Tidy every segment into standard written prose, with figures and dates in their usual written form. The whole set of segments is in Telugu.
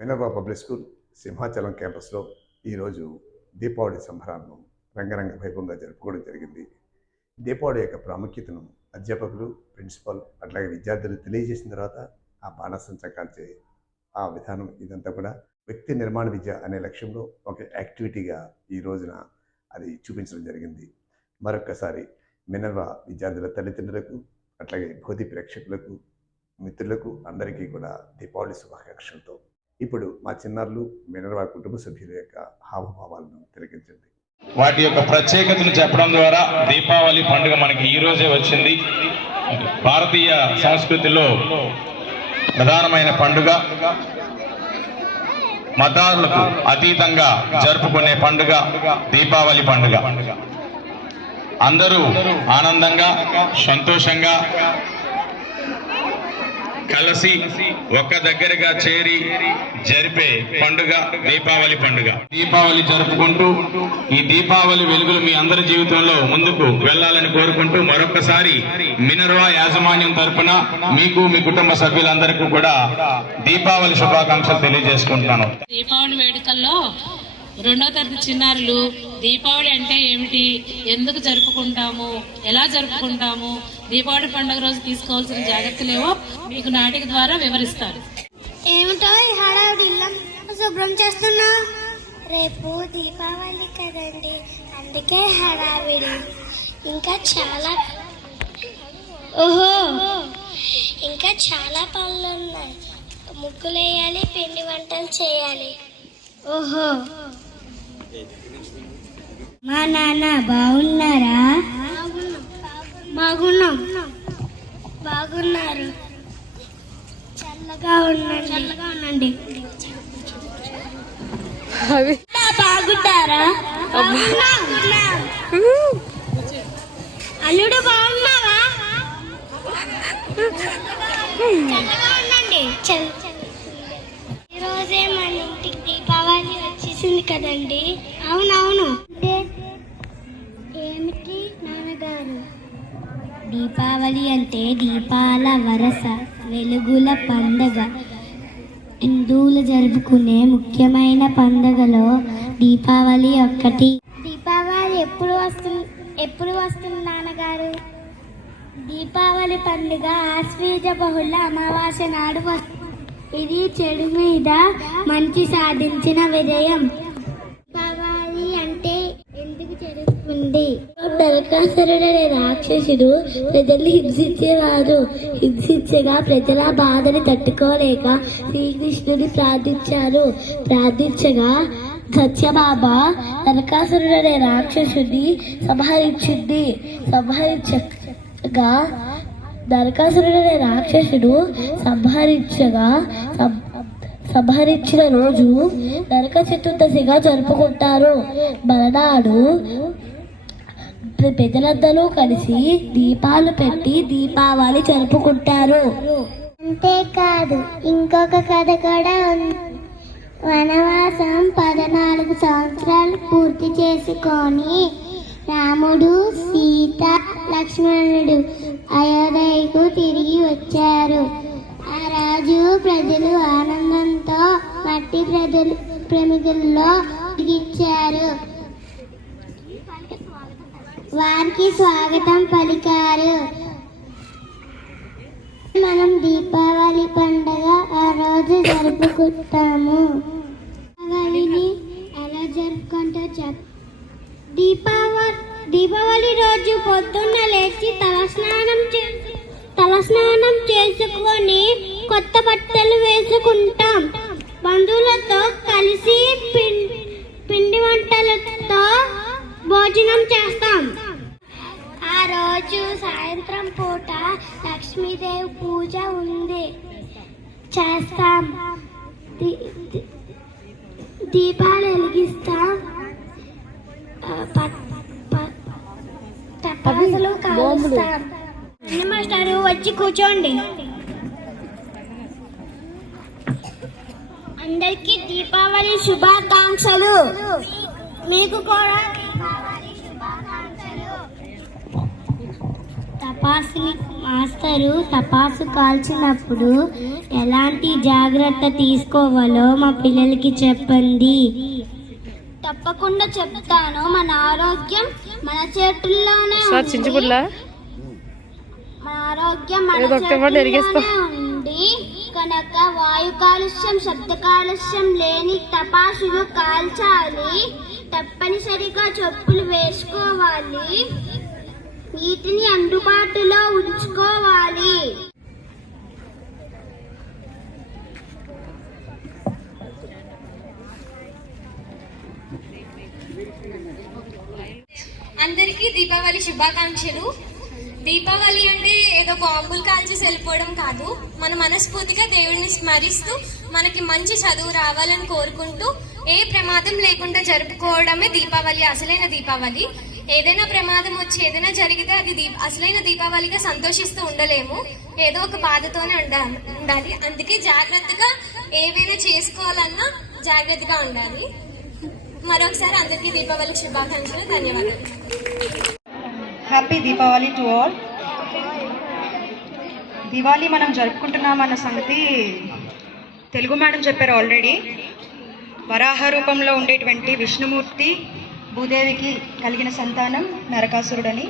మినర్వా పబ్లిక్ స్కూల్ సింహాచలం క్యాంపస్లో ఈరోజు దీపావళి సంబరాలను రంగరంగ వైభవంగా జరుపుకోవడం జరిగింది. దీపావళి యొక్క ప్రాముఖ్యతను అధ్యాపకులు, ప్రిన్సిపాల్ అట్లాగే విద్యార్థులు తెలియజేసిన తర్వాత ఆ బాణసంచా కాల్చే ఆ విధానం ఇదంతా కూడా వ్యక్తి నిర్మాణ విద్య అనే లక్ష్యంలో ఒక యాక్టివిటీగా ఈ రోజున అది చూపించడం జరిగింది. మరొక్కసారి మినర్వా విద్యార్థుల తల్లిదండ్రులకు అట్లాగే బోధి ప్రేక్షకులకు, మిత్రులకు అందరికీ కూడా దీపావళి శుభాకాంక్షలతో ఇప్పుడు మా చిన్నారులు మినర్వా కుటుంబ సభ్యుల యొక్క హావభావాలను తిలకించండి. వాటి యొక్క ప్రత్యేకతను చెప్పడం ద్వారా దీపావళి పండుగ మనకి ఈ రోజే వచ్చింది. భారతీయ సంస్కృతిలో ప్రధానమైన పండుగ, మతాలకు అతీతంగా జరుపుకునే పండుగ దీపావళి పండుగ. అందరూ ఆనందంగా, సంతోషంగా కలిసి ఒక్క దగ్గరగా చేరి జరిపే పండుగ దీపావళి పండుగ. దీపావళి జరుపుకుంటూ ఈ దీపావళి వెలుగులు మీ అందరి జీవితంలో ముందుకు వెళ్ళాలని కోరుకుంటూ మరొక్కసారి మినర్వా యాజమాన్యం తరఫున మీకు, మీ కుటుంబ సభ్యులందరికీ కూడా దీపావళి శుభాకాంక్షలు తెలియజేసుకుంటున్నాను. దీపావళి వేడుకల్లో 2వ తరగతి చిన్నారులు దీపావళి అంటే ఏమిటి, ఎందుకు జరుపుకుంటాము, ఎలా జరుపుకుంటాము, దీపావళి పండుగ రోజు తీసుకోవాల్సిన జాగ్రత్తలేవో మీకు నాటిక ద్వారా వివరిస్తారు. ఏమిటో హడావిడి ఇల్లంతా శుభ్రం చేస్తున్నా? రేపు దీపావళి కదండి, అందుకే హడావిడి. ఇంకా చాలా పనులు ఉన్నాయి. ముగ్గులు వేయాలి, పిండి వంటలు చేయాలి. ఓహో, మా నాన్న బాగున్నారా? బాగున్నారు. చల్లగా ఉండండి. బాగుంటారా? అల్లుడు బాగున్నావా? చల్లగా ఉండండి. ఈరోజే మన ఇంటికి దీపావళి వచ్చేసింది కదండి. అవునవును. ఏమిటి నాన్నగారు? దీపావళి అంటే దీపాల వరస, వెలుగుల పండగ. హిందువులు జరుపుకునే ముఖ్యమైన పండుగలో దీపావళి ఒక్కటి. దీపావళి ఎప్పుడు వస్తుంది నాన్నగారు? దీపావళి పండుగ ఆశ్వీజ బహుళ అమావాస్య నాడు వస్తుంది. ఇది చెడు మీద మంచి సాధించిన విజయం. దీపావళి అంటే ఎందుకు జరుగుతుంది? నరకాసురుడు అనే రాక్షసుడు ప్రజల్ని హింసించగా ప్రజల బాధని తట్టుకోలేక శ్రీకృష్ణుని ప్రార్థించగా సత్యభామ నరకాసురుడు అనే రాక్షసుని సంహరించగా నరకాసురుడు అనే రాక్షసుడు సంహరించిన రోజు నరక చతుర్దశిగా జరుపుకుంటారు. మరనాడు ప్రజలందరూ కలిసి దీపాలు పెట్టి దీపావళి జరుపుకుంటారు. అంతేకాదు ఇంకొక కథ కూడా ఉంది. వనవాసం 14 సంవత్సరాలు పూర్తి చేసుకొని రాముడు, సీత, లక్ష్మణుడు అయోధ్యకు తిరిగి వచ్చారు. ఆ రాజు ప్రజలు ఆనందంతో మట్టి ప్రమిదల్లో తిరిగిచ్చారు. వారికి స్వాగతం పలికారు. మనం దీపావళి పండుగ ఆ రోజు జరుపుకుంటాము. దీపావళిని ఎలా జరుపుకుంటారు? దీపావళి రోజు పొద్దున్న లేచి తలస్నానం చేసుకొని కొత్త బట్టలు వేసుకుంటాం. బంధువులతో కలిసి పిండి వంటలతో భోజనం చేస్తాం. ఆ రోజు సాయంత్రం పూట లక్ష్మీదేవి పూజ చేస్తాం. దీపాలు వెలిగిస్తాం. టపాసులు కాలుస్తాం. మాస్టారు వచ్చి కూర్చోండి. అందరికీ దీపావళి శుభాకాంక్షలు. మీకు కూడా దీపావళి శుభాకాంక్షలు. టపాసు కాల్చినప్పుడు ఎలాంటి జాగ్రత్త తీసుకోవాలో మా పిల్లలకి చెప్పండి. తప్పకుండా చెప్తాను. మన ఆరోగ్యం మన చేతుల్లోనే ఉంది. మన ఆరోగ్యం మన చేతుల్లోనే ఉంది కనుక వాయు కాలుష్యం, శబ్ద కాలుష్యం లేని టపాసులు కాల్చాలి. తప్పనిసరిగా చెప్పులు వేసుకోవాలి. నీటిని అందుబాటులో ఉంచుకోవాలి. అందరికీ దీపావళి శుభాకాంక్షలు. దీపావళి అంటే ఏదో బాంబులు కాల్చేసి వెళ్ళిపోవడం కాదు. మన మనస్ఫూర్తిగా దేవుడిని స్మరిస్తూ మనకి మంచి చదువు రావాలని కోరుకుంటూ ఏ ప్రమాదం లేకుండా జరుపుకోవడమే దీపావళి, అసలైన దీపావళి. ఏదైనా ప్రమాదం వచ్చి ఏదైనా జరిగితే అది అసలైన దీపావళిగా సంతోషిస్తూ ఉండలేము. ఏదో ఒక బాధతోనే ఉండాలి. అందుకే జాగ్రత్తగా ఏవైనా చేసుకోవాలన్నా జాగ్రత్తగా ఉండాలి. మరొకసారి అందరికీ దీపావళి శుభాకాంక్షలు. ధన్యవాదాలు. Happy Deepavali to all. Diwali మనం జరుపుకుంటున్నామన్న సంగతి తెలుగు మేడం చెప్పారు ఆల్రెడీ. వరాహ రూపంలో ఉండేటువంటి విష్ణుమూర్తి భూదేవికి కలిగిన సంతానం నరకాసురుడని,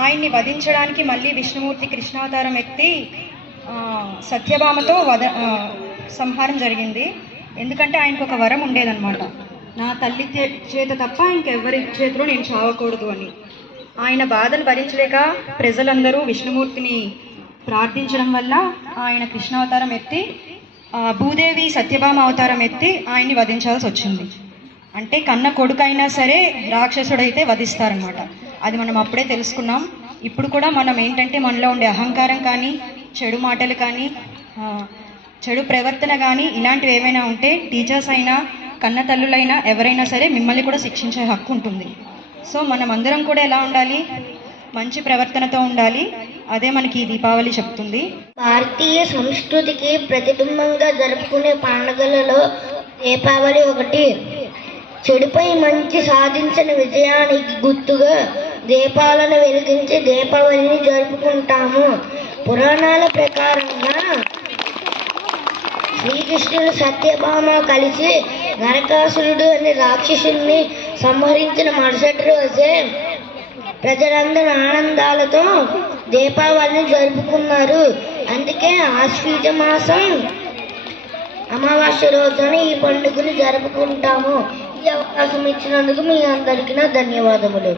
ఆయన్ని వధించడానికి మళ్ళీ విష్ణుమూర్తి కృష్ణావతారం ఎత్తి సత్యభామతో సంహారం జరిగింది. ఎందుకంటే ఆయనకు ఒక వరం ఉండేదన్నమాట, నా తల్లి చేత తప్ప ఇంకెవరి చేతిలో నేను చావకూడదు అని. ఆయన బాధను భరించలేక ప్రజలందరూ విష్ణుమూర్తిని ప్రార్థించడం వల్ల ఆయన కృష్ణావతారం ఎత్తి భూదేవి సత్యభామ అవతారం ఎత్తి ఆయన్ని వధించాల్సి వచ్చింది. అంటే కన్న కొడుకైనా సరే రాక్షసుడైతే వధిస్తారనమాట. అది మనం అప్పుడే తెలుసుకున్నాం. ఇప్పుడు కూడా మనం ఏంటంటే మనలో ఉండే అహంకారం కానీ, చెడు మాటలు కానీ, చెడు ప్రవర్తన కానీ ఇలాంటివి ఏమైనా ఉంటే టీచర్స్ అయినా కన్న తల్లులైనా ఎవరైనా సరే మిమ్మల్ని కూడా శిక్షించే హక్కు ఉంటుంది. సో మనం అందరం కూడా ఎలా ఉండాలి? మంచి ప్రవర్తనతో ఉండాలి. అదే మనకి ఈ దీపావళి చెప్తుంది. భారతీయ సంస్కృతికి ప్రతిబింబంగా జరుపుకునే పండుగలలో దీపావళి ఒకటి. చెడుపై మంచి సాధించిన విజయానికి గుర్తుగా దీపాలను వెలిగించి దీపావళిని జరుపుకుంటాము. పురాణాల ప్రకారంగా శ్రీకృష్ణుడు సత్యభామ కలిసి నరకాసురుడు అనే రాక్షసుని సంహరించిన మరుసటి రోజే ప్రజలందరూ ఆనందాలతో దీపావళిని జరుపుకున్నారు. అందుకే ఆశ్వీజ మాసం అమావాస్య రోజున ఈ పండుగను జరుపుకుంటాము. ఈ అవకాశం ఇచ్చినందుకు మీ అందరికీ నా ధన్యవాదములు.